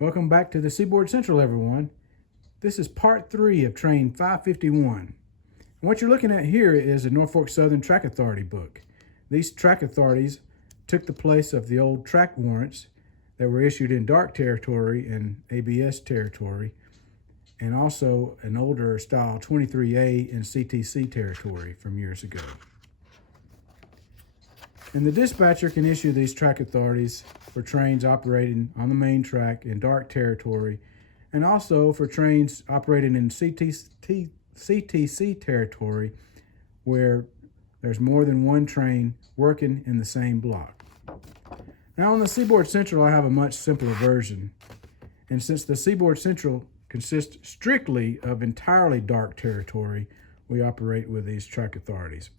Welcome back to the Seaboard Central, everyone. This is part 3 of train 551. And what you're looking at here is a Norfolk Southern Track Authority book. These track authorities took the place of the old track warrants that were issued in dark territory and ABS territory, and also an older style 23A and CTC territory from years ago. And the dispatcher can issue these track authorities for trains operating on the main track in dark territory, and also for trains operating in CTC territory where there's more than one train working in the same block. Now on the Seaboard Central, I have a much simpler version. And since the Seaboard Central consists strictly of entirely dark territory, we operate with these track authorities.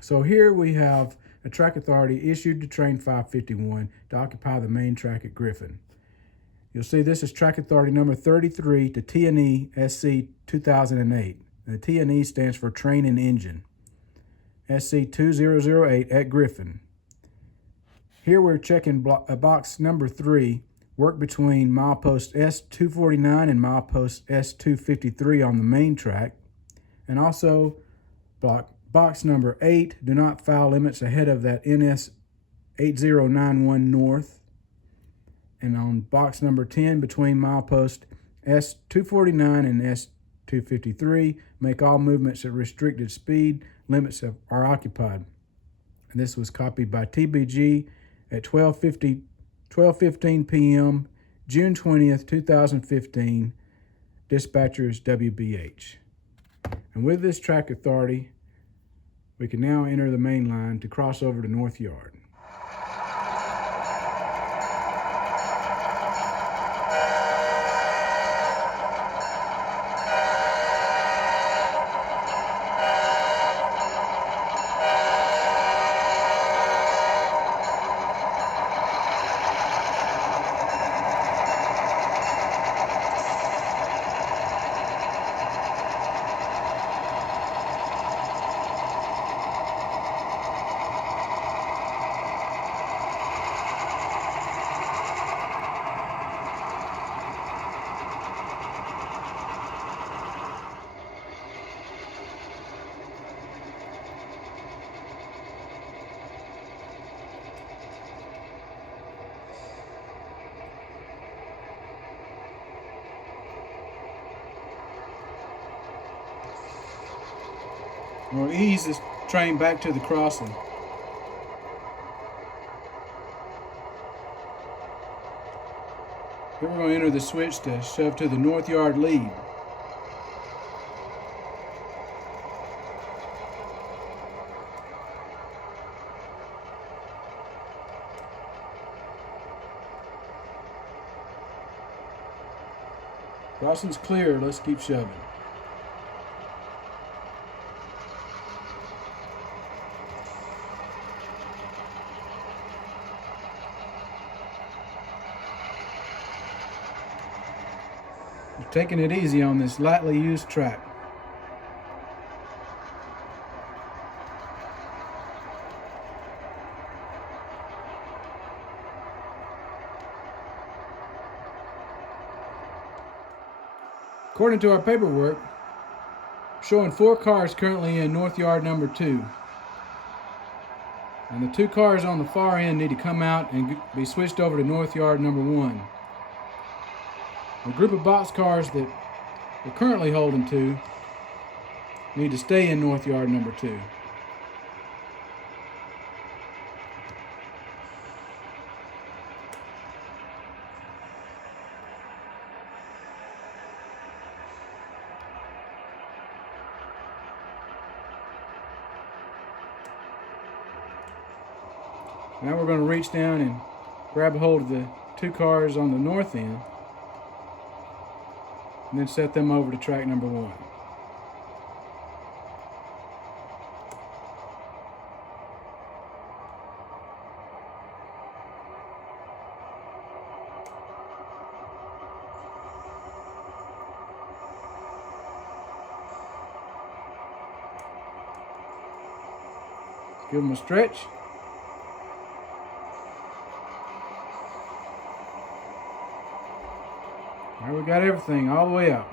So here we have a track authority issued to train 551 to occupy the main track at Griffin. You'll see this is track authority number 33 to T&E SC 2008. The T&E stands for Train and Engine. SC 2008 at Griffin. Here we're checking box number 3, work between milepost S249 and milepost S253 on the main track, and also box number 8, do not foul limits ahead of that NS 8091 north. And on box number 10, between milepost S249 and S253, make all movements at restricted speed limits are occupied. And this was copied by TBG at 12:15 p.m., June 20th, 2015. Dispatcher is WBH. And with this track authority, we can now enter the main line to cross over to North Yard. We'll ease this train back to the crossing. Then we're going to enter the switch to shove to the North Yard lead. Crossing's clear, let's keep shoving. We're taking it easy on this lightly used track. According to our paperwork, showing 4 cars currently in North Yard number 2. And the 2 cars on the far end need to come out and be switched over to North Yard number 1. The group of boxcars that we're currently holding to need to stay in North Yard number 2. Now we're going to reach down and grab a hold of the 2 cars on the north end and then set them over to track number 1. Give them a stretch. All right, we got everything all the way up.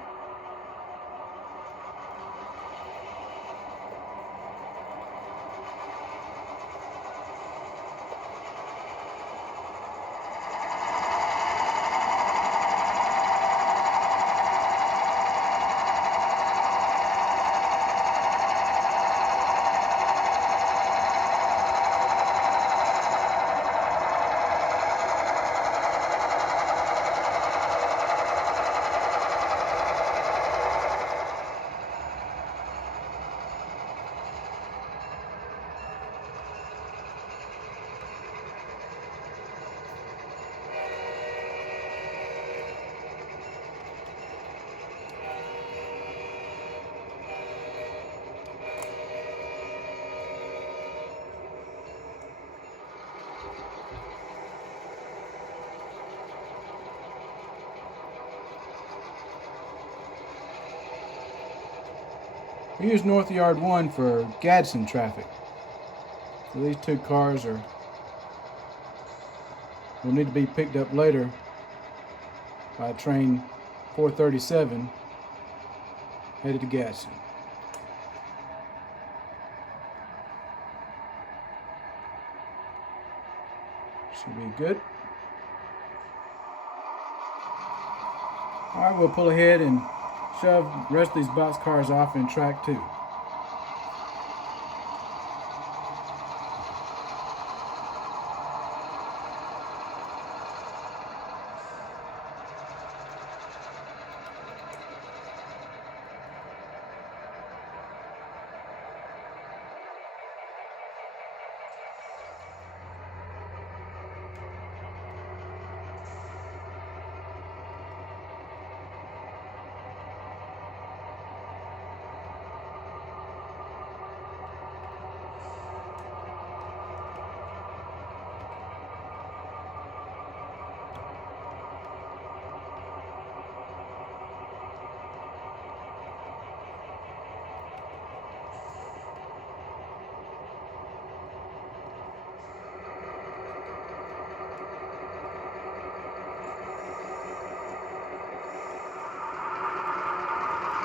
We use North Yard 1 for Gadsden traffic. So these two cars will need to be picked up later by train 437 headed to Gadsden. Should be good. Alright, we'll pull ahead and shove the rest of these box cars off in track 2.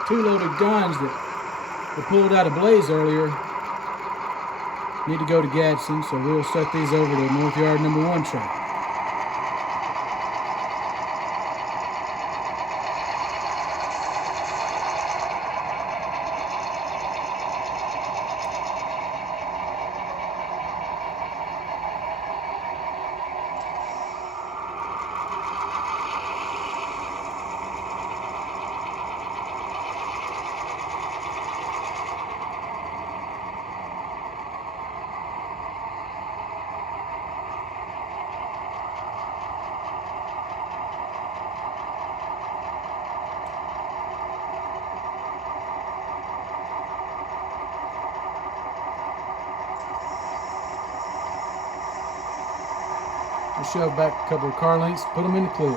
Two loaded guns that were pulled out of Blaze earlier need to go to Gadsden, so we'll set these over to North Yard number 1 track. We'll shove back a couple of car lengths, put them in the clear.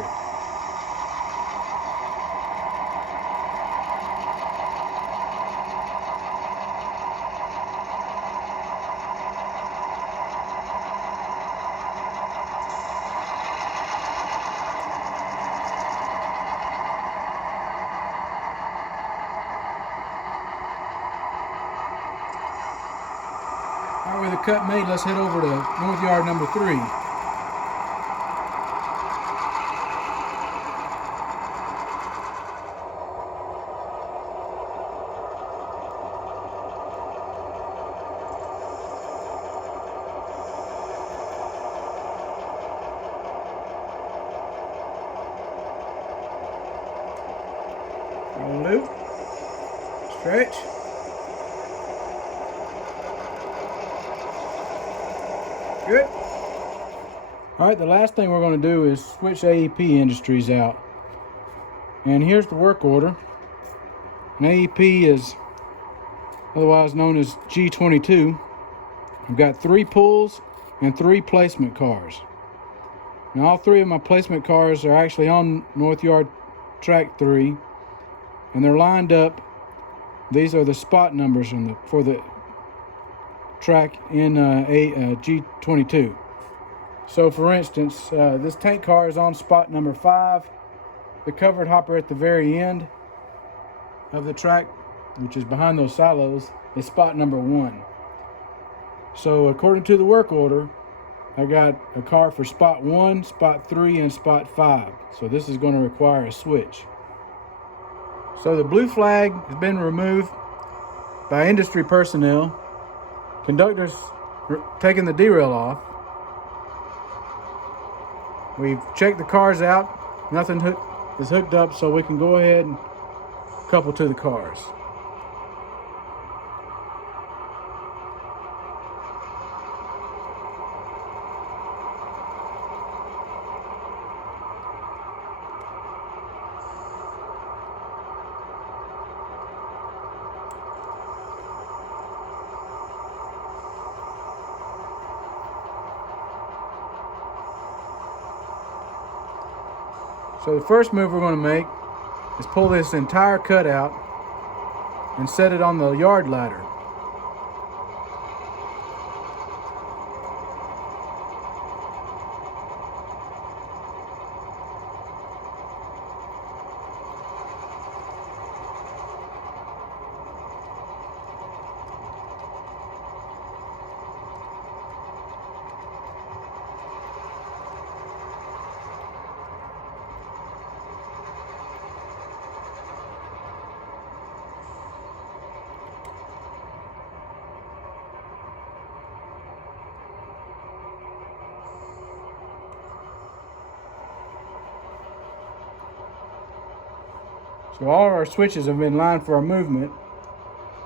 All right, with the cut made, let's head over to North Yard number 3. Loop, stretch. Good. All right, the last thing we're going to do is switch AEP industries out. And here's the work order. An AEP is otherwise known as G22. I've got 3 pulls and 3 placement cars. Now all 3 of my placement cars are actually on North Yard track 3. And they're lined up. These are the spot numbers for the track in G22. So for instance, this tank car is on spot number 5. the covered hopper at the very end of the track, which is behind those silos, is spot number 1. So according to the work order, I got a car for spot 1, spot 3, and spot 5. So this is going to require a switch. So the blue flag has been removed by industry personnel. Conductor's taking the derail off. We've checked the cars out. Nothing is hooked up, so we can go ahead and couple to the cars. So the first move we're going to make is pull this entire cut out and set it on the yard ladder. So all of our switches have been lined for our movement.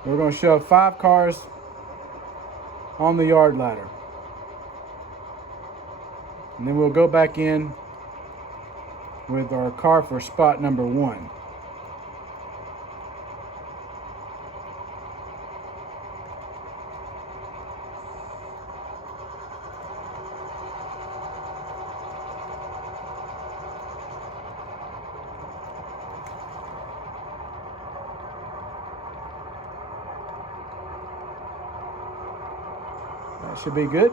We're going to shove 5 cars on the yard ladder. And then we'll go back in with our car for spot number 1. That should be good.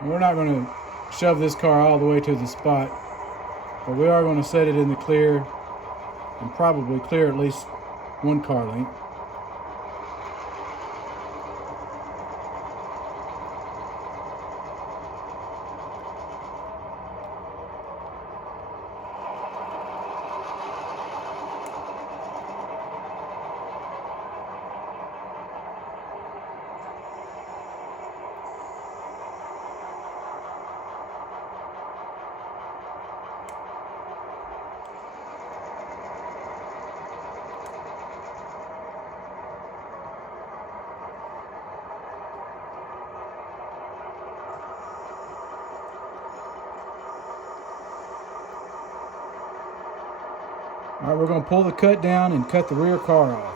And we're not going to shove this car all the way to the spot, but we are going to set it in the clear and probably clear at least 1 car length. All right, we're going to pull the cut down and cut the rear car off.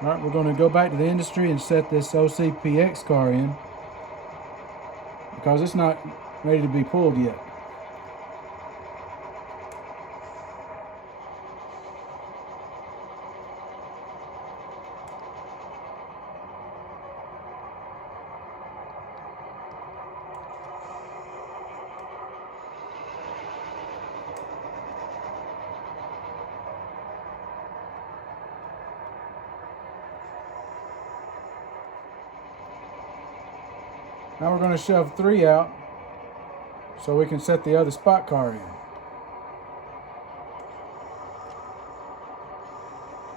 All right, we're going to go back to the industry and set this OCPX car in because it's not ready to be pulled yet. Now we're going to shove 3 out so we can set the other spot car in.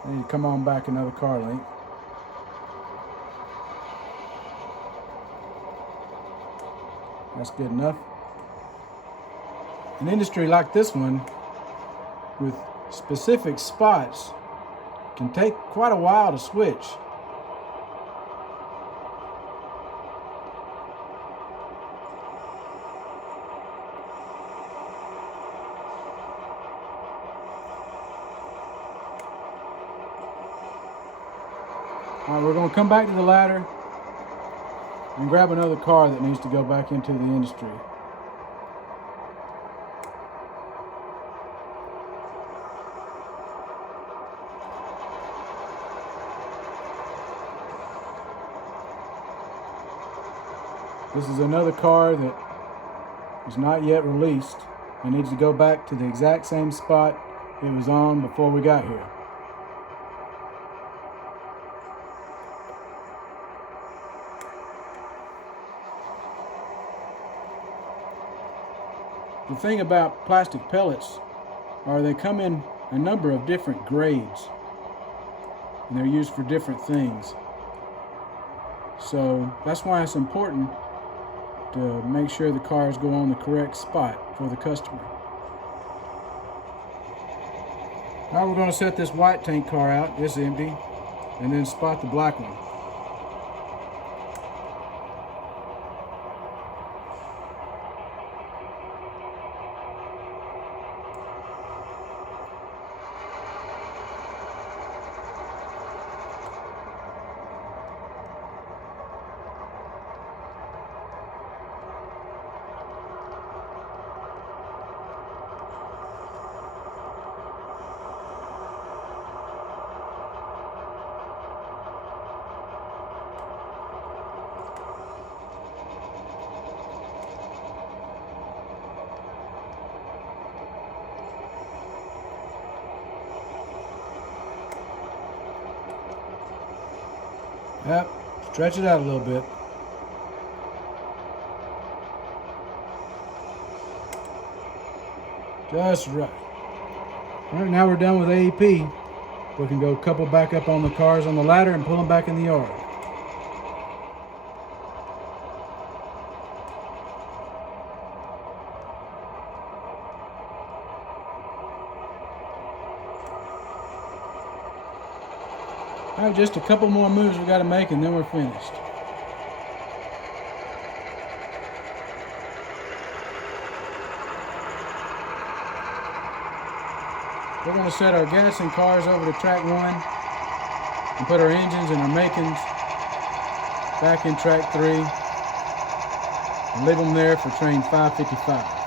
Then you come on back another car length. That's good enough. An industry like this one with specific spots can take quite a while to switch. All right, we're going to come back to the ladder and grab another car that needs to go back into the industry. This is another car that is not yet released and needs to go back to the exact same spot it was on before we got here. The thing about plastic pellets are they come in a number of different grades and they're used for different things. So that's why it's important to make sure the cars go on the correct spot for the customer. Now we're going to set this white tank car out, it's empty, and then spot the black one. Yep, stretch it out a little bit. Just right. All right, now we're done with AEP. We can go couple back up on the cars on the ladder and pull them back in the yard. All right, just a couple more moves we got to make and then we're finished. We're going to set our gassing cars over to track 1 and put our engines and our makings back in track 3 and leave them there for train 555.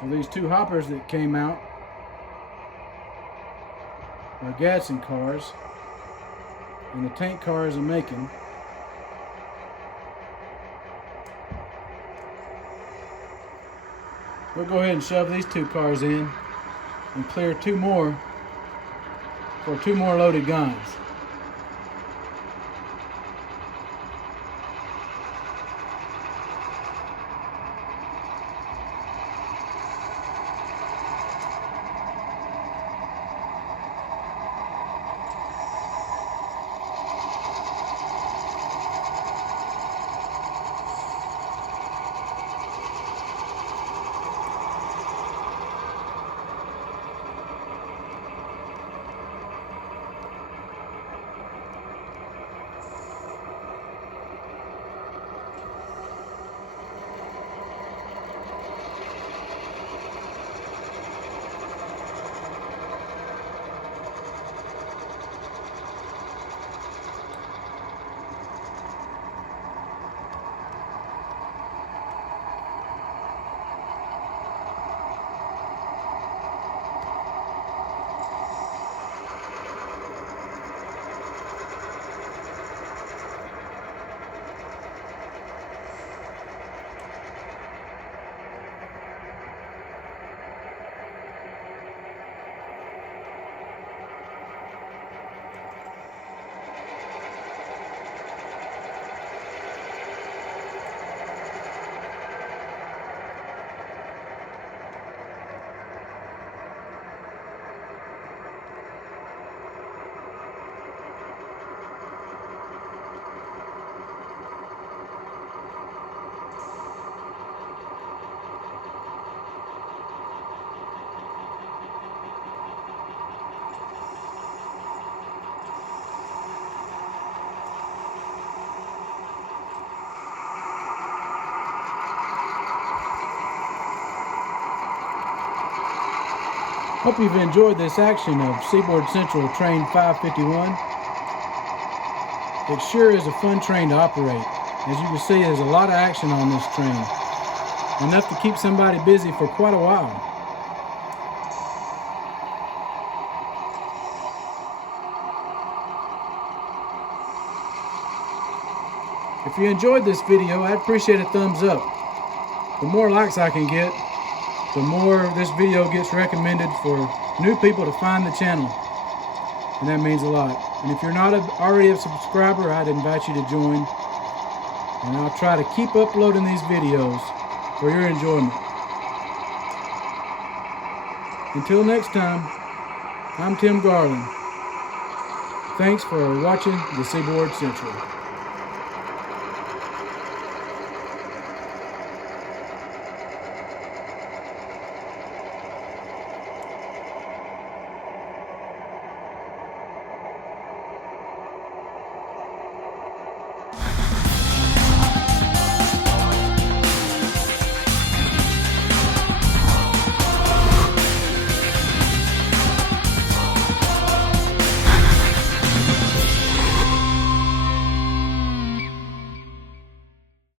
So these two hoppers that came out are Gadsden cars, and the tank cars are making. We'll go ahead and shove these two cars in and clear two more for two more loaded guns. Hope you've enjoyed this action of Seaboard Central Train 551. It sure is a fun train to operate. As you can see, there's a lot of action on this train. Enough to keep somebody busy for quite a while. If you enjoyed this video, I'd appreciate a thumbs up. The more likes I can get, the more this video gets recommended for new people to find the channel. And that means a lot. And if you're not already a subscriber, I'd invite you to join. And I'll try to keep uploading these videos for your enjoyment. Until next time, I'm Tim Garland. Thanks for watching the Seaboard Central.